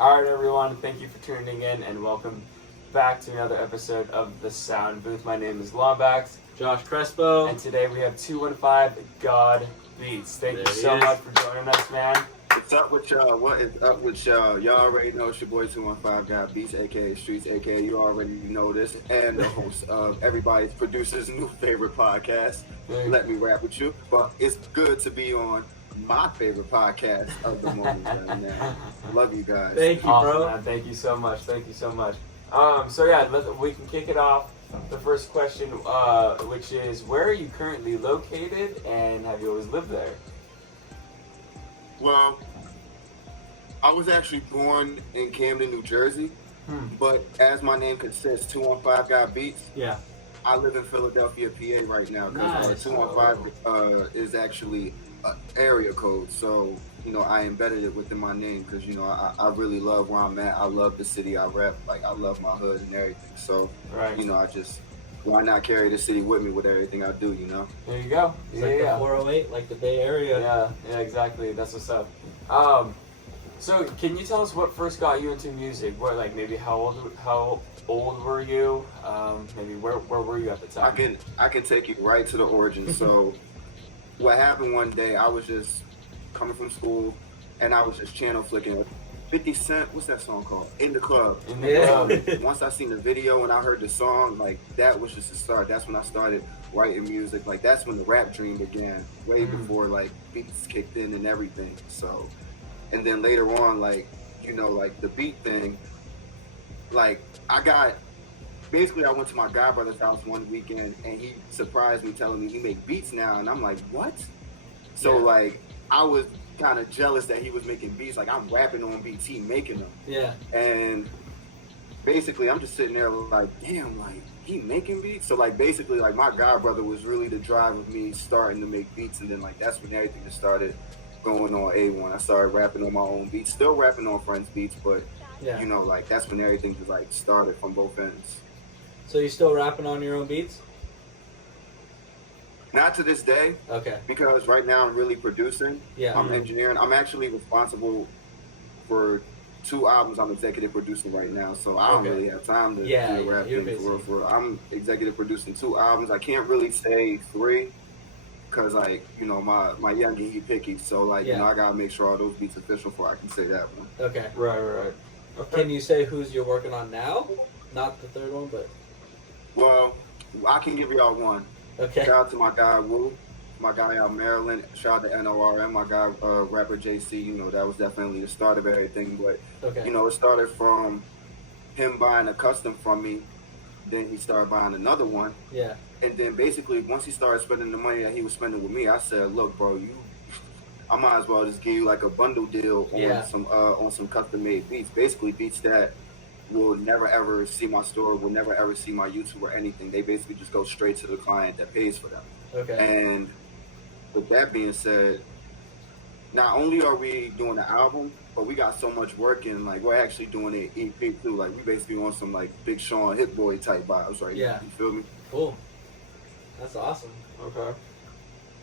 All right, everyone. Thank you for tuning in, and welcome back to another episode of The Sound Booth. My name is Lombax, Josh Crespo, and today we have 215 God Beats. Thank you so much for joining us, man. What's up with y'all? What is up with y'all? Y'all already know it's your boy 215 God Beats, aka Streets, aka you already know this, and the host of everybody's producer's new favorite podcast, Let Me Rap With You. But it's good to be on my favorite podcast of the moment right now. Love you guys. Thank you, Awesome, bro. man. Thank you so much. We can kick it off. The first question, which is, where are you currently located, and have you always lived there? Well, I was actually born in Camden, New Jersey, but as my name consists, 215 God Beats. Yeah. I live in Philadelphia, PA right now because Nice. 215 is actually an area code. So, I embedded it within my name because, I really love where I'm at. I love the city I rep. Like, I love my hood and everything. So, Right. why not carry the city with me with everything I do, There you go. It's like the 408, like the Bay Area. Yeah, exactly. That's what's up. So can you tell us what first got you into music? What, like, maybe how old were you? Maybe where were you at the time? I can take you right to the origin. So, what happened one day, I was just coming from school, and I was just channel flicking 50 Cent, what's that song called? In the Club. In the Club. Once I seen the video and I heard the song, like, that was just the start. That's when I started writing music. Like, that's when the rap dream began, way before, like, beats kicked in and everything. So, and then later on, like, the beat thing, like, I went to my godbrother's house one weekend, and he surprised me telling me he make beats now, and I'm like, what? So, like, I was kind of jealous that he was making beats. Like, I'm rapping on beats, he making them. Yeah. And basically, I'm just sitting there like, damn, like, he making beats? So, like, basically, like, my godbrother was really the drive of me starting to make beats, and then, like, that's when everything just started going on A1. I started rapping on my own beats, still rapping on friends' beats, but, like, that's when everything just, like, started from both ends. So you still rapping on your own beats? Not to this day. Okay. Because right now I'm really producing. Yeah. I'm engineering. I'm actually responsible for 2 albums I'm executive producing right now. So I don't really have time to do the rap thing for real. I'm executive producing 2 albums. I can't really say 3 because, like, my youngin', he picky. So, like, I got to make sure all those beats official before I can say that one. Okay. Right. Okay. Can you say who's you're working on now? Not the third one, but... Well, I can give y'all one. Okay. Shout out to my guy Wu, my guy out Maryland. Shout out to NORM, my guy rapper JC. That was definitely the start of everything. But it started from him buying a custom from me. Then he started buying another one. Yeah. And then basically once he started spending the money that he was spending with me, I said, look, bro, I might as well just give you like a bundle deal on some custom made beats. Basically beats that will never ever see my store, will never ever see my YouTube or anything. They basically just go straight to the client that pays for them. Okay. And with that being said, not only are we doing the album, but we got so much work in, like, we're actually doing an EP too. Like, we basically on some, like, Big Sean Hit Boy type vibes right now. You feel me? Cool. That's awesome. Okay.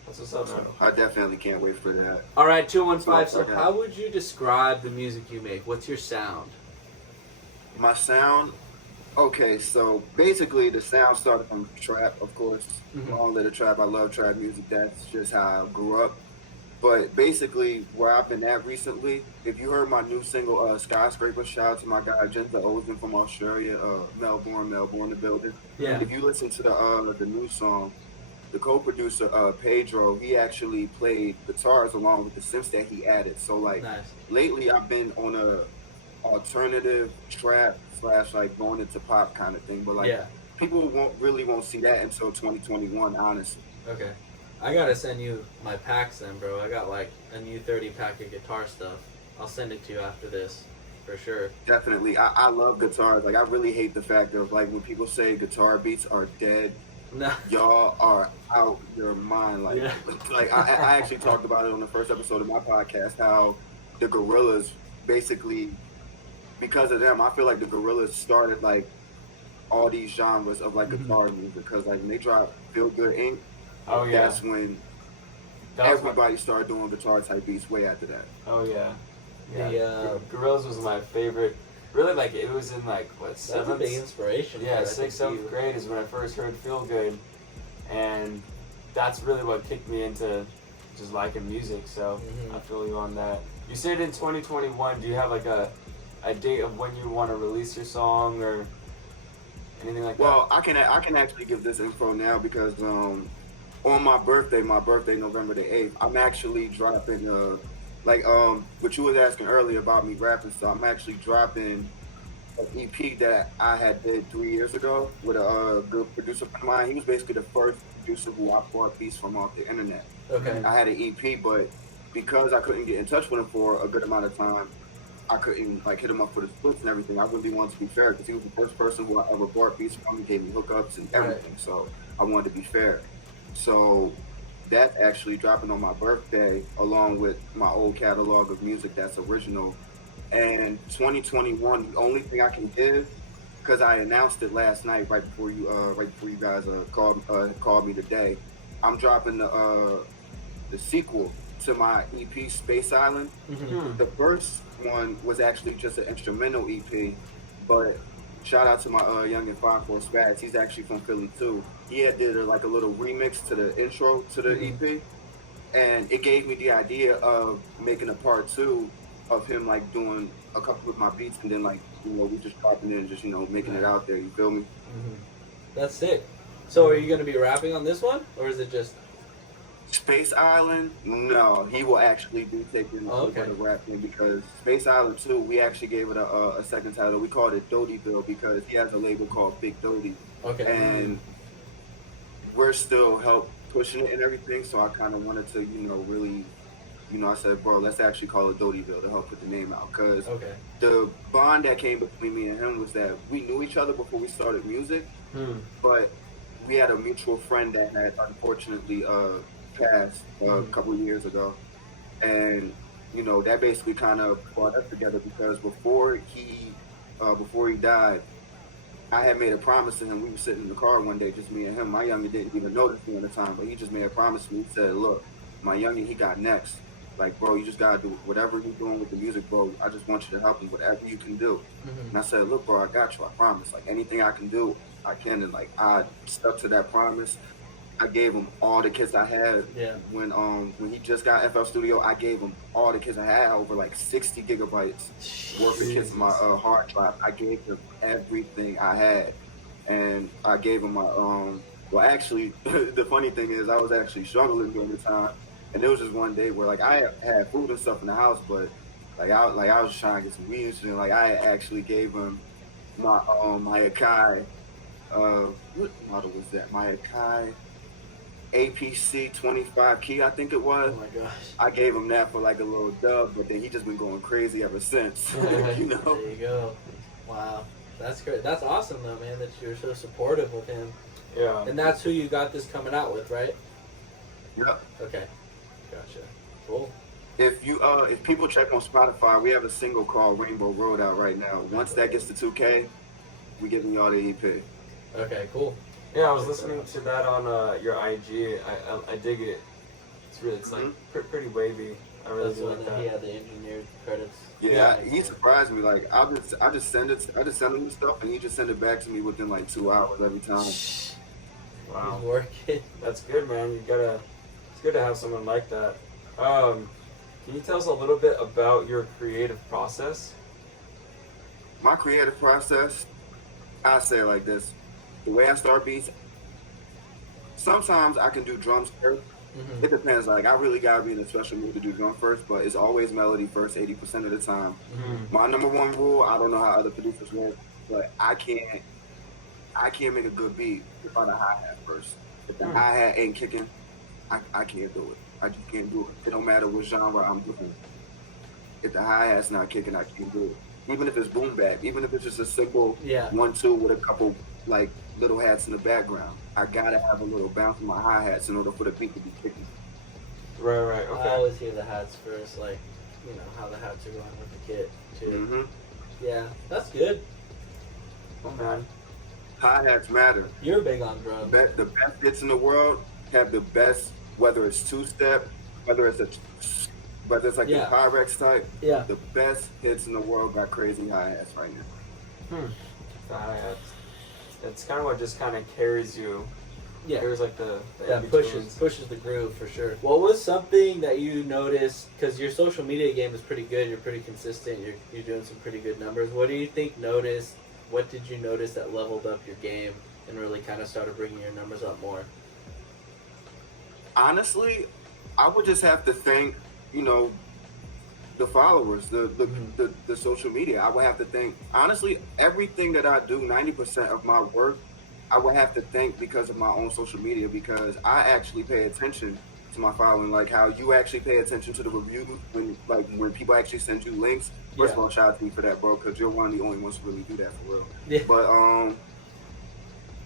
That's what's up, man. I definitely can't wait for that. All right, 215. So how would you describe the music you make? What's your sound? My sound? Okay, so basically the sound started from trap, of course. Long live the trap. I love trap music. That's just how I grew up. But basically, where I've been at recently, if you heard my new single, Skyscraper, shout out to my guy, Jenza Ozen from Australia, Melbourne, the building. Yeah. If you listen to the new song, the co-producer, Pedro, he actually played guitars along with the synths that he added. So, like, lately I've been on a alternative trap / like going into pop kind of thing, but like people won't see that until 2021, honestly. Okay. I gotta send you my packs then, bro. I got like a new 30 pack of guitar stuff. I'll send it to you after this, for sure. Definitely. I love guitars. Like, I really hate the fact of, like, when people say guitar beats are dead, y'all are out your mind. Like, like I actually talked about it on the first episode of my podcast, how the Gorillas basically, because of them, I feel like the Gorillas started, like, all these genres of, like, guitar music. Because, like, when they dropped Feel Good Inc., that's when everybody started doing guitar type beats way after that. Oh, yeah. Gorillas was my favorite. Really, like it was in like what That's a seventh? big inspiration. Yeah, for, I sixth, think, seventh you. grade is when I first heard "Feel Good," and that's really what kicked me into just liking music. So I feel you on that. You said in 2021. Do you have like a date of when you want to release your song or anything like Well, I can actually give this info now because on my birthday November the 8th, I'm actually dropping what you was asking earlier about me rapping. So I'm actually dropping an EP that I had did 3 years ago with a good producer of mine. He was basically the first producer who I bought beats from off the internet. Okay. I had an EP, but because I couldn't get in touch with him for a good amount of time, I couldn't like hit him up for the splits and everything. I really wanted to be fair because he was the first person who I ever bought beats from. He gave me hookups and everything, so I wanted to be fair. So that's actually dropping on my birthday, along with my old catalog of music that's original. And 2021, the only thing I can give, because I announced it last night right before you guys called me today. I'm dropping the sequel to my EP, Space Island. Mm-hmm. The first one was actually just an instrumental EP, but shout out to my youngin' 5-4 Spaz. He's actually from Philly too. He had did a little remix to the intro to the EP, and it gave me the idea of making a part 2 of him like doing a couple of my beats, and then we just dropping in, just making it out there. You feel me? That's sick. So are you gonna be rapping on this one, or is it just Space Island? No, he will actually be taking the rap thing, because Space Island 2, we actually gave it a second title. We called it Dodie Bill because he has a label called Big Dodie. Okay. And we're still help pushing it and everything, so I kind of wanted to, really, I said, bro, let's actually call it Dodie Bill to help put the name out. Because the bond that came between me and him was that we knew each other before we started music, but we had a mutual friend that had unfortunately passed a couple of years ago. And, that basically kind of brought us together because before he died, I had made a promise to him. We were sitting in the car one day, just me and him. My youngin' didn't even notice me at the time, but he just made a promise to me. He said, look, my youngin', he got next. Like, bro, you just gotta do whatever you're doing with the music, bro. I just want you to help me, whatever you can do. And I said, look, bro, I got you, I promise. Like, anything I can do, I can. And I stuck to that promise. I gave him all the kits I had. When he just got FL Studio, I gave him all the kits I had, over 60 gigabytes worth of kits on my hard drive. I gave him everything I had, and I gave him my well, actually, the funny thing is, I was actually struggling during the time, and there was just one day where I had food and stuff in the house, but I was just trying to get some weed and shit. I actually gave him my Mayakai. What model was that? Mayakai APC 25 key, I think it was. Oh my gosh. I gave him that for a little dub, but then he just been going crazy ever since. There you go. Wow. That's great. That's awesome though, man, that you're so supportive of him. Yeah. And that's who you got this coming out with, right? Yeah. Okay. Gotcha. Cool. If people check on Spotify, we have a single called Rainbow Road out right now. Once that gets to 2K, we giving y'all the EP. Okay, cool. Yeah, I was listening to that on your IG. I dig it. It's pretty wavy. I really do like that. He had the engineered credits. Yeah, he surprised me. I just send him the stuff, and he just send it back to me within 2 hours every time. Wow, he's working. That's good, man. It's good to have someone like that. Can you tell us a little bit about your creative process? My creative process, I say it like this. The way I start beats, sometimes I can do drums first. It depends. I really gotta be in a special mood to do drum first, but it's always melody first 80% of the time. My number one rule, I don't know how other producers work, but I can't make a good beat without a hi-hat first. If the hi-hat ain't kicking, I can't do it. I just can't do it. It don't matter what genre I'm doing. If the hi-hat's not kicking, I can't do it. Even if it's boom bap, even if it's just a simple 1-2 with a couple little hats in the background, I gotta have a little bounce in my hi-hats in order for the beat to be kicking. Right, okay. I always hear the hats first, how the hats are going with the kit too. Yeah, that's good. Oh man. Hi-hats matter. You're big on drums. The best hits in the world have the best, whether it's two-step, whether it's a but it's like Yeah. the Pyrex type. Yeah. The best hits in the world got crazy hi-hats right now. The hi-hats. It's kind of what just kind of carries you. Yeah. Carries like the Yeah, pushes the groove for sure. What was something that you noticed, because your social media game is pretty good, you're pretty consistent, you're doing some pretty good numbers. What do you think what did you notice that leveled up your game and really kind of started bringing your numbers up more? Honestly, I would just have to thank, the followers, the social media. I would have to thank, honestly, everything that I do, 90% of my work, I would have to thank because of my own social media, because I actually pay attention to my following, like how you actually pay attention to the reviews when people actually send you links. First of all, shout out to you for that, bro, because you're one of the only ones who really do that for real. Yeah. But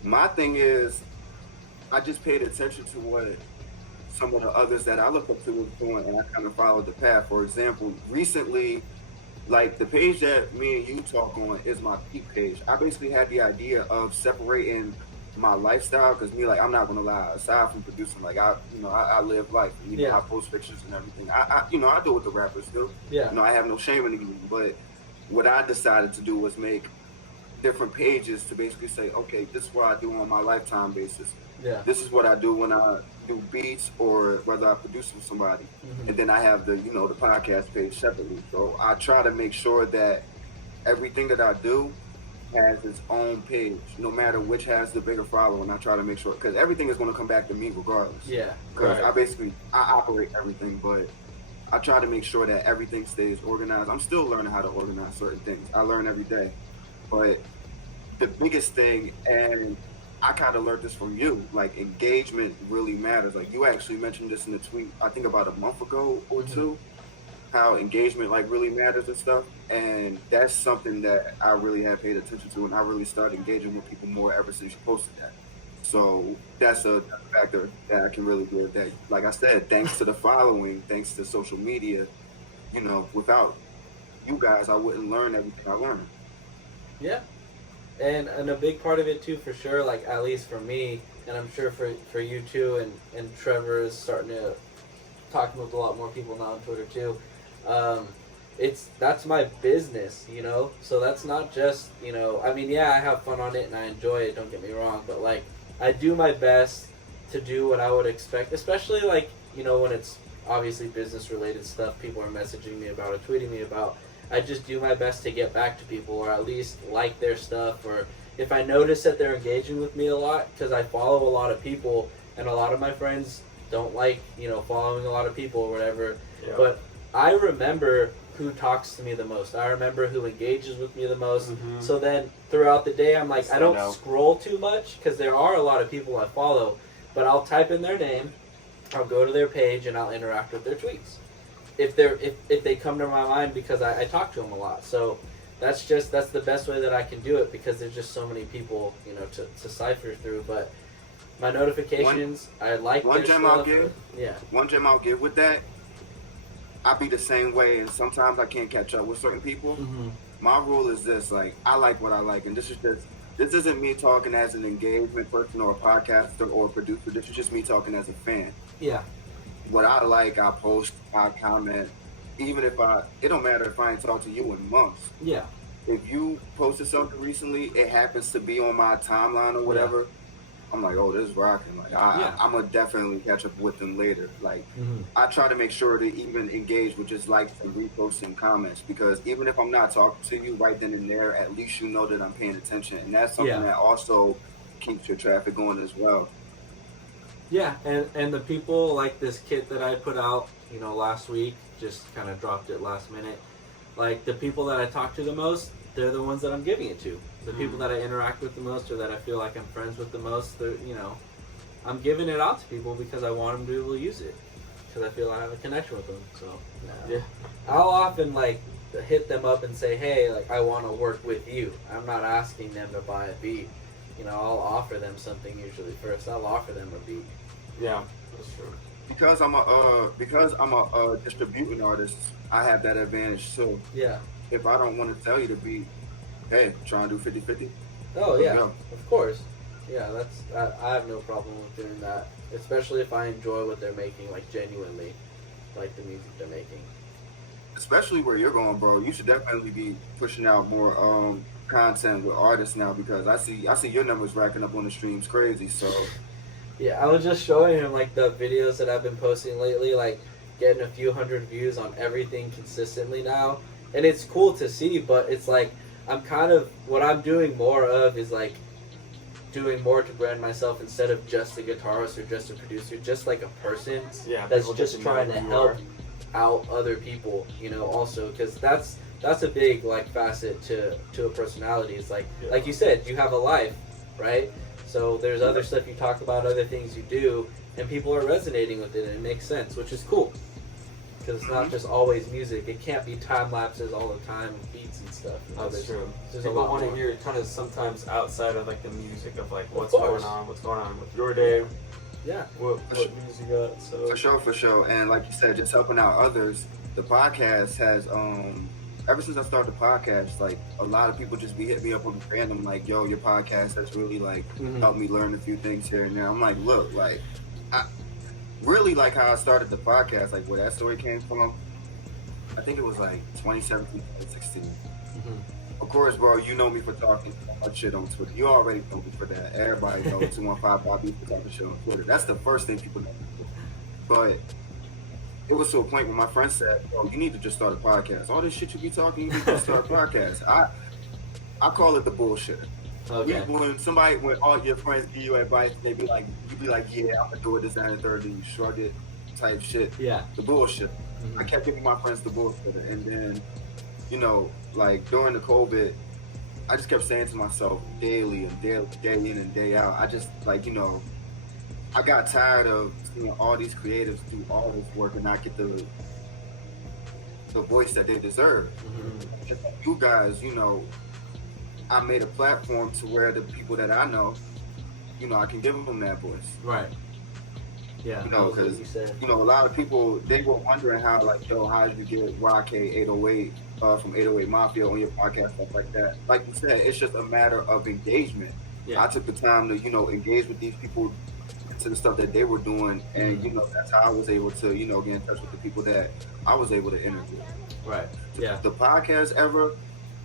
my thing is, I just paid attention to what some of the others that I look up to was doing, and I kind of followed the path. For example, recently, like the page that me and you talk on is my peak page. I basically had the idea of separating my lifestyle, because I'm not gonna lie, aside from producing, I live life. I post pictures and everything. I do what the rappers do. Yeah. I have no shame in it. But what I decided to do was make different pages to basically say, okay, this is what I do on my lifetime basis. Yeah. This is what I do when I do beats or whether I produce with somebody. And then I have the podcast page separately. So I try to make sure that everything that I do has its own page, no matter which has the bigger following. I try to make sure, because everything is going to come back to me regardless. Yeah. Because I operate everything, but I try to make sure that everything stays organized. I'm still learning how to organize certain things. I learn every day. But the biggest thing, and I kind of learned this from you, like engagement really matters. Like you actually mentioned this in the tweet, I think about a month ago or two, how engagement really matters and stuff. And that's something that I really have paid attention to, and I really started engaging with people more ever since you posted that. So that's a factor that I can really give. That, like I said, thanks to the following, thanks to social media, without you guys, I wouldn't learn everything I learned. Yeah. And a big part of it too, for sure, like at least for me, and I'm sure for you too, and Trevor is starting to talk with a lot more people now on Twitter too. That's my business, so that's not just, I have fun on it and I enjoy it, don't get me wrong, but like I do my best to do what I would expect, especially when it's obviously business related stuff people are messaging me about or tweeting me about. I just do my best to get back to people, or at least like their stuff, or if I notice that they're engaging with me a lot, because I follow a lot of people, and a lot of my friends don't like, following a lot of people or whatever, but I remember who talks to me the most. I remember who engages with me the most. So then throughout the day, I'm like, I don't scroll too much, because there are a lot of people I follow, but I'll type in their name, I'll go to their page, and I'll interact with their tweets. If they come to my mind, because I talk to them a lot. So that's the best way that I can do it, because there's just so many people, to cipher through. But my notifications, I like one their gem stuff. I'll give. One gem I'll give with that, I be the same way, and sometimes I can't catch up with certain people. My rule is this: I like what I like, and this isn't me talking as an engagement person or a podcaster or a producer. This is just me talking as a fan. Yeah. What I like, I post, I comment. Even if it don't matter if I ain't talked to you in months. Yeah. If you posted something recently, it happens to be on my timeline or whatever, I'm like, oh, this is rocking. I'm gonna definitely catch up with them later. I try to make sure to even engage with just likes and reposts and comments, because even if I'm not talking to you right then and there, at least you know that I'm paying attention, and that's something that also keeps your traffic going as well. Yeah, and the people like this kit that I put out, last week, just kind of dropped it last minute. Like the people that I talk to the most, they're the ones that I'm giving it to. The people that I interact with the most, or that I feel like I'm friends with the most, they're, I'm giving it out to people because I want them to be able to use it, because I feel I have a connection with them. So I'll often hit them up and say, hey, I want to work with you. I'm not asking them to buy a beat. I'll offer them something usually first. I'll offer them a beat. Yeah, that's true. Because I'm a distributing artist, I have that advantage too. Yeah. If I don't want to tell you to be, hey, try and do 50-50. Oh yeah, of course. Yeah, I have no problem with doing that, especially if I enjoy what they're making, genuinely. like the music they're making. Especially where you're going, bro. You should definitely be pushing out more content with artists now, because I see your numbers racking up on the streams crazy. So Yeah, I was just showing him like the videos that I've been posting lately, like getting a few hundred views on everything consistently now, and it's cool to see. But it's like I'm kind of what I'm doing more of is like doing more to brand myself instead of just a guitarist or just a producer, just like a person Yeah, that's people just get to know trying who to you help are. out other people, you know, also because that's a big like facet to a personality. It's like you said, you have a life, right? So there's other stuff you talk about, other things you do, and people are resonating with it, and it makes sense, which is cool. Because it's not just always music. It can't be time lapses all the time and beats and stuff. You know, That's true. there's a People lot want to more. hear kind of sometimes outside of like the music of like what's course. going on with your day, Yeah. what music you got. So for sure. And like you said, just helping out others. The podcast has ever since I started the podcast, like a lot of people just be hitting me up on the random, like, yo, your podcast has really like helped me learn a few things here and there. I'm like, look, like I really like how I started the podcast, like where that story came from. I think it was like 2017, 2016. Of course, bro, you know me for talking so much shit on Twitter. You already know me for that. Everybody knows 215 Bobby for talking shit on Twitter. That's the first thing people know. But it was to a point where my friend said, "Bro, you need to just start a podcast. All this shit you be talking, you need to start a podcast." I call it the bullshit. Okay. When all your friends give you advice, they be like, you be like, "Yeah, I'm gonna do it this and the third," and you shrug it, type shit. Yeah. The bullshit. I kept giving my friends the bullshit, and then, you know, like during the COVID, I just kept saying to myself daily and day in and day out, I just like, you know, I got tired of seeing all these creatives do all this work and not get the voice that they deserve. Just like you guys, you know, I made a platform to where the people that I know, you know, I can give them that voice. Right. Yeah. You know, that was what because you said. you know, a lot of people, they were wondering how, like, yo, how did you get YK808 from 808 Mafia on your podcast, stuff like that. Like you said, it's just a matter of engagement. Yeah. I took the time to, you know, engage with these people to the stuff that they were doing, and you know, that's how I was able to, you know, get in touch with the people that I was able to interview. Right. Yeah. The podcast ever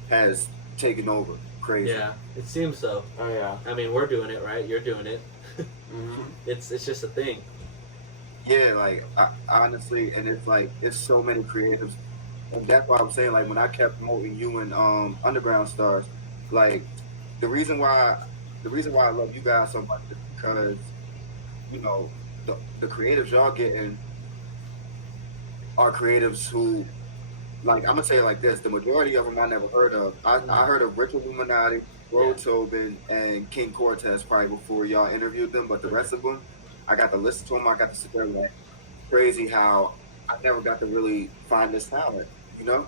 has taken over. Crazy. Yeah. It seems so. oh yeah, I mean, we're doing it, right? You're doing it. Mhm. It's just a thing. Yeah, like honestly, and it's like it's so many creatives, and that's why I'm saying, like, when I kept promoting you and Underground Stars, like the reason why I love you guys so much is because, you know, the creatives y'all getting are creatives who, like, I'm gonna say it like this: the majority of them I never heard of. I heard of Rich Illuminati, Roy Tobin, and King Cortez probably before y'all interviewed them, but the rest of them, I got to listen to them. I got to sit there and like, crazy how I never got to really find this talent, you know?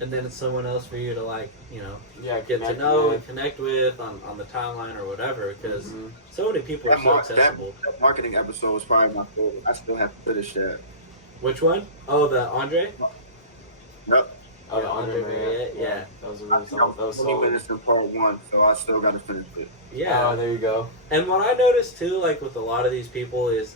And then it's someone else for you to, like, you know, yeah. get to connect know with. and connect with on the timeline or whatever, because Mhm. so many people are so accessible. That marketing episode was probably my favorite. I still have to finish that. Which one? Oh, the Andre? Yep. Oh, Yeah, the Andre Andre Marriott, yeah. That was a I really think solid. That was 20 solid. minutes in part one, so I still got to finish it. Yeah. Oh, there you go. And what I noticed too, like with a lot of these people, is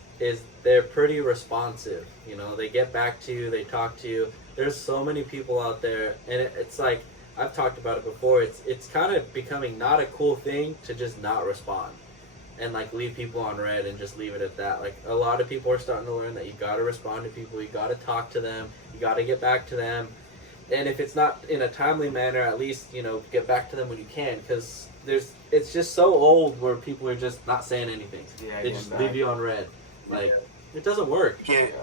they're pretty responsive. You know, they get back to you, they talk to you. There's so many people out there, and it's like I've talked about it before. It's kind of becoming not a cool thing to just not respond, and like leave people on red and just leave it at that. Like a lot of people are starting to learn that you got to respond to people, you got to talk to them, you got to get back to them, and if it's not in a timely manner, at least, you know, get back to them when you can, because it's just so old where people are just not saying anything. Yeah, They getting just back. leave you on red. Like Yeah. it doesn't work. You can't, Yeah.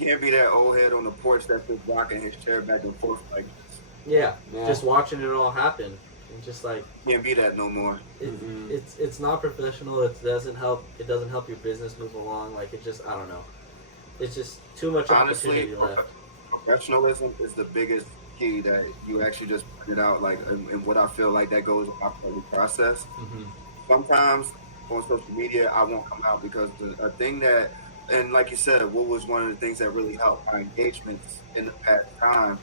you can't be that old head on the porch that's just rocking his chair back and forth like this. Yeah, Yeah. just watching it all happen, and just like Can't be that no more. Mhm. it's not professional. It doesn't help. It doesn't help your business move along. Like it just, I don't know. It's just too much Honestly, opportunity left. professionalism is the biggest key that you actually just pointed out, like, and what I feel like that goes with my public process. Mm-hmm. Sometimes on social media, I won't come out because a thing that, and like you said, what was one of the things that really helped my engagements in the past time,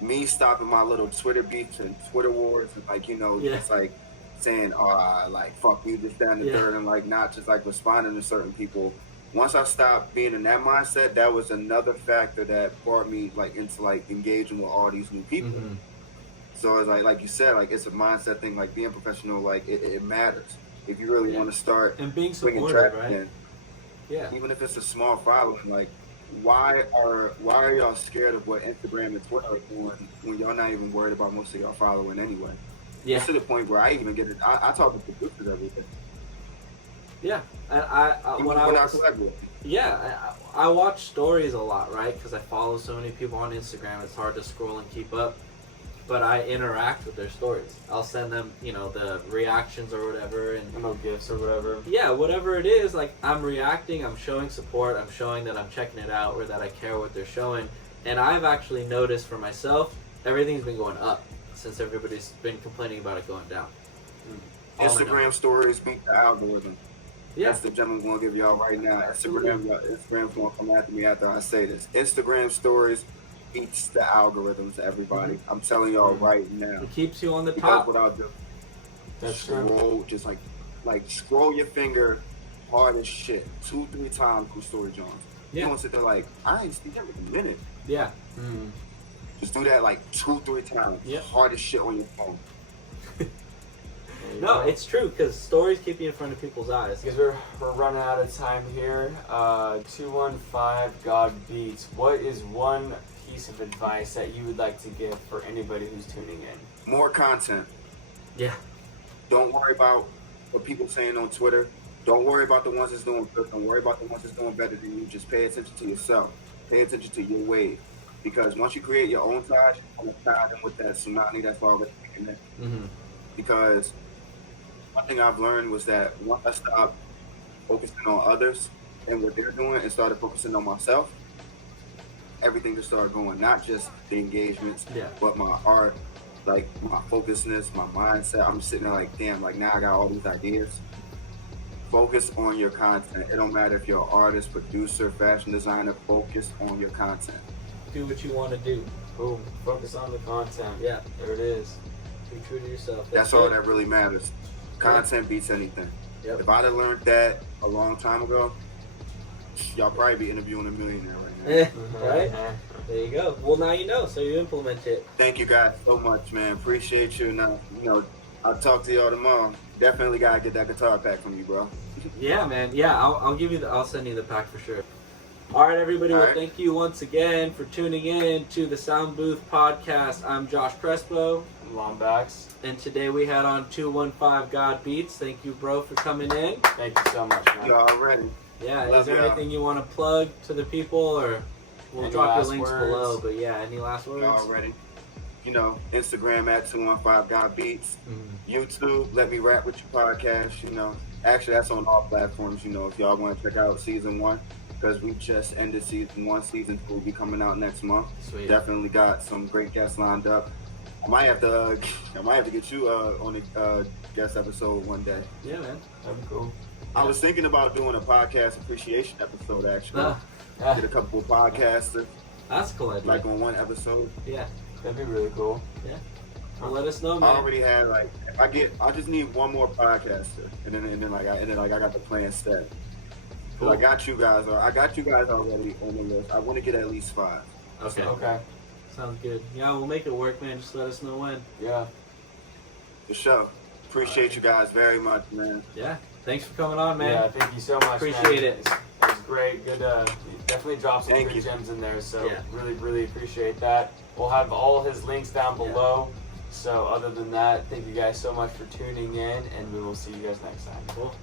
me stopping my little Twitter beefs and Twitter wars, and like, you know, Yeah. just like saying, like, fuck you, just down the Yeah. dirt, and like not just like responding to certain people. once I stopped being in that mindset, that was another factor that brought me like into like engaging with all these new people. Mm-hmm. So it's like you said, like it's a mindset thing. Like being professional, like it matters. If you really want to start and being bringing supportive, traffic right? in, Yeah. even if it's a small following, like why are y'all scared of what Instagram and Twitter are doing when y'all not even worried about most of y'all following anyway? Yeah. It's to the point where I even get it. I talk to producers every day. Yeah, and I when I was, I watch stories a lot, right? Because I follow so many people on Instagram, it's hard to scroll and keep up. But I interact with their stories. I'll send them, you know, the reactions or whatever, and no gifts or whatever. Yeah, whatever it is, like I'm reacting, I'm showing support, I'm showing that I'm checking it out or that I care what they're showing. And I've actually noticed for myself, everything's been going up since everybody's been complaining about it going down. Instagram stories beat the algorithm. Yeah. That's the gentleman I'm going to give y'all right now. Instagram's going to come after me after I say this. Instagram stories beats the algorithms, everybody. Mm-hmm. I'm telling y'all right now. It keeps you on the because top. What I'll do, That's scroll, just like scroll your finger hard as shit 2-3 times through Story Jones. Yeah. You don't sit there like, I ain't seen him in a minute. Yeah. Mm. Just do that like 2-3 times. Yep. Hard as shit on your phone. No, it's true because stories keep you in front of people's eyes. Because we're running out of time here. 215 God Beats. What is one piece of advice that you would like to give for anybody who's tuning in? More content. Yeah. Don't worry about what people saying on Twitter. Don't worry about the ones that's doing good. Don't worry about the ones that's doing better than you. Just pay attention to yourself. Pay attention to your wave. Because once you create your own tide, you're going to tide in with that tsunami that's already kicking in. Mm-hmm. Because one thing I've learned was that once I stopped focusing on others and what they're doing and started focusing on myself, everything just started going. Not just the engagements, but my art, like my focusness, my mindset. I'm sitting there like, damn, like now I got all these ideas. Focus on your content. It don't matter if you're an artist, producer, fashion designer, focus on your content. Do what you want to do. Boom. Focus on the content. Yeah. There it is. Be true to yourself. That's all that really matters. Content beats anything. Yep. If I'd have learned that a long time ago, y'all probably be interviewing a millionaire right now. Right? There you go. Well, now you know, so you implement it. Thank you guys so much, man. Appreciate you. Now, I'll talk to y'all tomorrow. Definitely gotta get that guitar pack from you, bro. Yeah, man. Yeah, I'll give you I'll send you the pack for sure. All right, everybody. Well, thank you once again for tuning in to the Sound Booth Podcast. I'm Josh Crespo. I'm Lombax. And today we had on 215 God Beats. Thank you, bro, for coming in. Thank you so much, man. Y'all ready? Yeah, is there anything you want to plug to the people, or we'll drop your links below? But yeah, any last words? Y'all ready? Instagram at 215 God Beats. YouTube, Let Me Rap With You podcast. Actually that's on all platforms. If y'all want to check out season 1, because we just ended season 1. Season 2 will be coming out next month. Sweet. Definitely got some great guests lined up. I might have to get you on a guest episode one day. Yeah, man. That'd be cool. I was thinking about doing a podcast appreciation episode, actually. Get a couple of podcasters. That's a cool idea. Like on one episode. Yeah. That'd be really cool. Yeah. Well, let us know, man. I already had I just need one more podcaster, and then I got the plan set. Cool. I got you guys already on the list. I want to get at least 5. Okay. Sounds good. Yeah, we'll make it work, man. Just let us know when. Yeah. For sure. Appreciate you guys very much, man. Yeah. Thanks for coming on, man. Yeah, thank you so much. Appreciate it. It was great. Good. You definitely dropped some good gems in there. So really, really appreciate that. We'll have all his links down below. So other than that, thank you guys so much for tuning in, and we will see you guys next time. Cool.